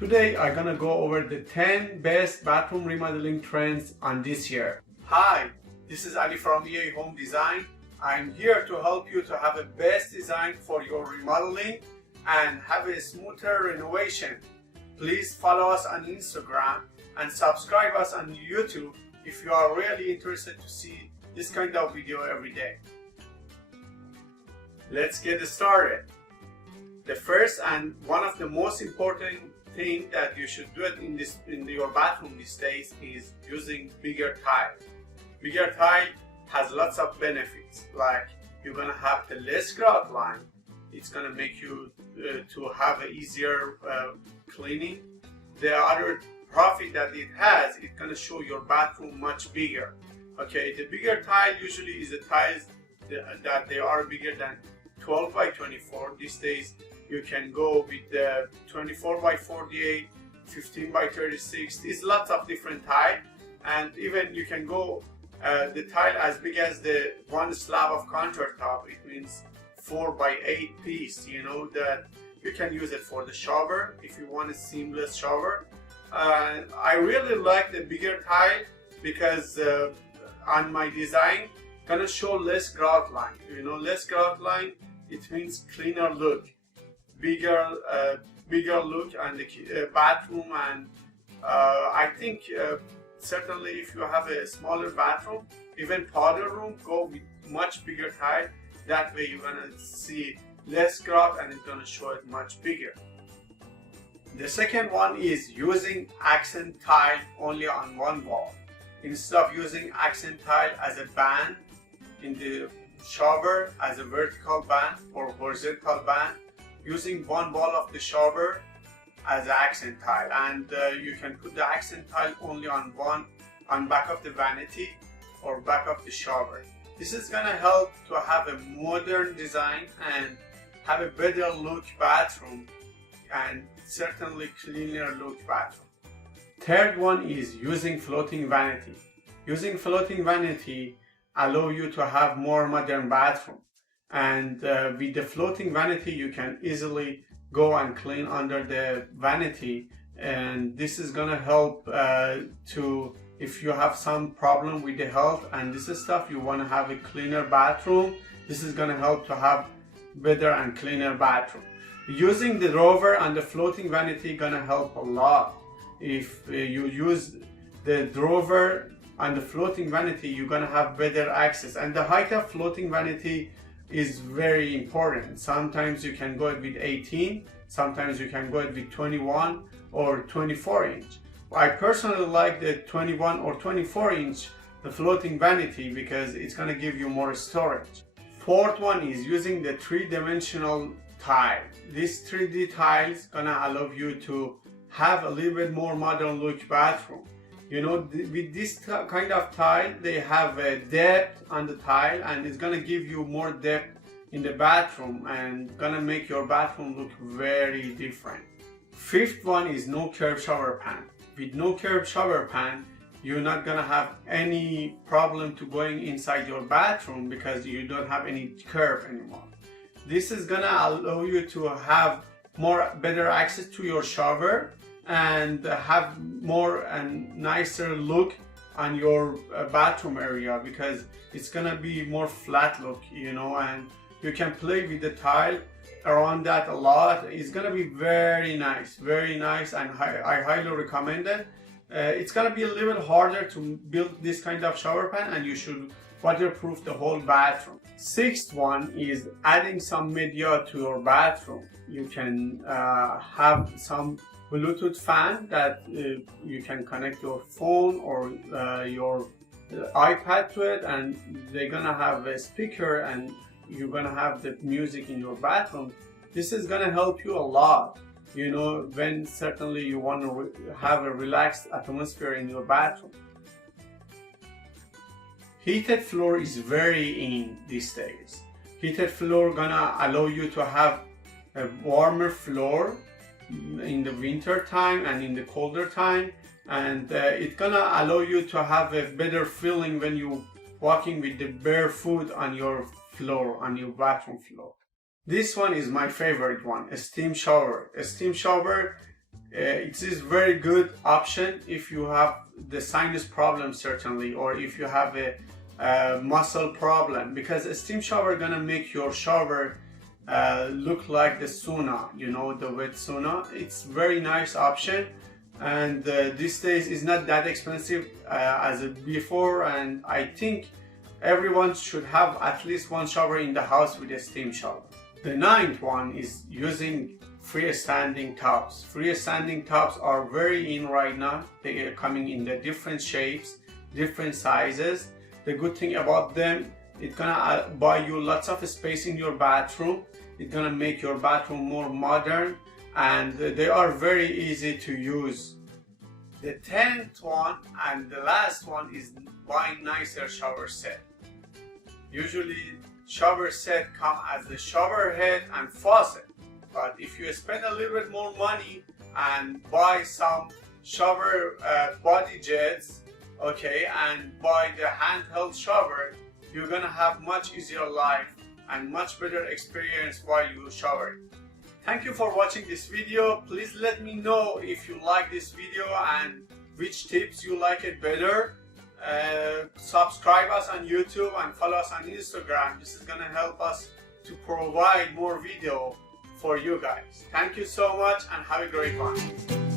Today I'm gonna go over the 10 best bathroom remodeling trends on this year. Hi, this is Ali from EA Home Design. I'm here to help you to have a best design for your remodeling and have a smoother renovation. Please follow us on Instagram and subscribe us on YouTube if you are really interested to see this kind of video every day. Let's get started. The first and one of the most important thing that you should do it in your bathroom these days is using bigger tile. Bigger tile has lots of benefits, like you're gonna have the less grout line. It's gonna make you to have an easier cleaning. The other profit that it has, it's gonna show your bathroom much bigger. Okay, the bigger tile usually is the tiles that they are bigger than 12 by 24. These days you can go with the 24 by 48, 15 by 36. There's lots of different tile, and even you can go the tile as big as the one slab of countertop. It means 4 by 8 piece. You know that you can use it for the shower if you want a seamless shower. I really like the bigger tile because on my design gonna show less grout line. You know, less grout line, it means cleaner look, bigger look on the bathroom. And I think certainly if you have a smaller bathroom, even powder room, go with much bigger tile. That way you're gonna see less grout and it's gonna show it much bigger. The second one is using accent tile only on one wall. Instead of using accent tile as a band in the shower, as a vertical band or horizontal band, using one wall of the shower as an accent tile. And you can put the accent tile only on back of the vanity or back of the shower. This is gonna help to have a modern design and have a better look bathroom, and certainly cleaner look bathroom. Third one is using floating vanity. Using floating vanity allow you to have more modern bathroom, and with the floating vanity you can easily go and clean under the vanity, and this is gonna help to, if you have some problem with the health and this stuff, you want to have a cleaner bathroom, this is gonna help to have better and cleaner bathroom. Using the rover and the floating vanity gonna help a lot. If you use the rover and the floating vanity, you're gonna have better access, and the height of floating vanity is very important. Sometimes you can go with 18, sometimes you can go with 21 or 24 inch. I personally like the 21 or 24 inch, the floating vanity, because it's gonna give you more storage. Fourth one is using the three-dimensional tile. This 3D tiles gonna allow you to have a little bit more modern look bathroom. You know, with this kind of tile, they have a depth on the tile, and it's gonna give you more depth in the bathroom and gonna make your bathroom look very different. Fifth one is no curb shower pan. With no curb shower pan, you're not gonna have any problem to going inside your bathroom because you don't have any curb anymore. This is gonna allow you to have better access to your shower and have more and nicer look on your bathroom area, because it's gonna be more flat look, you know, and you can play with the tile around that a lot. It's gonna be very nice, and I highly recommend it. It's gonna be a little bit harder to build this kind of shower pan, and you should waterproof the whole bathroom. Sixth one is adding some media to your bathroom. You can have some Bluetooth fan that you can connect your phone or your iPad to it, and they're gonna have a speaker and you're gonna have the music in your bathroom. This is gonna help you a lot, you know, when certainly you want to have a relaxed atmosphere in your bathroom. Heated floor is very in these days. Heated floor gonna allow you to have a warmer floor in the winter time and in the colder time, and it's gonna allow you to have a better feeling when you walking with the barefoot on your floor, on your bathroom floor. This one is my favorite one, a steam shower. A steam shower It is very good option if you have the sinus problem, certainly, or if you have a muscle problem, because a steam shower gonna make your shower look like the sauna, you know, the wet sauna. It's very nice option, and these days is not that expensive as before, and I think everyone should have at least one shower in the house with a steam shower. The ninth one is using freestanding tubs. Freestanding tubs are very in right now. They are coming in the different shapes, different sizes. The good thing about them, it's gonna buy you lots of space in your bathroom. It's gonna make your bathroom more modern, and they are very easy to use. The 10th one and the last one is buying nicer shower set. Usually shower set come as the shower head and faucet. But if you spend a little bit more money and buy some shower body jets, okay, and buy the handheld shower, you're gonna have much easier life and much better experience while you shower. Thank you for watching this video. Please let me know if you like this video and which tips you like it better. Subscribe us on YouTube and follow us on Instagram. This is gonna help us to provide more video for you guys. Thank you so much and have a great one.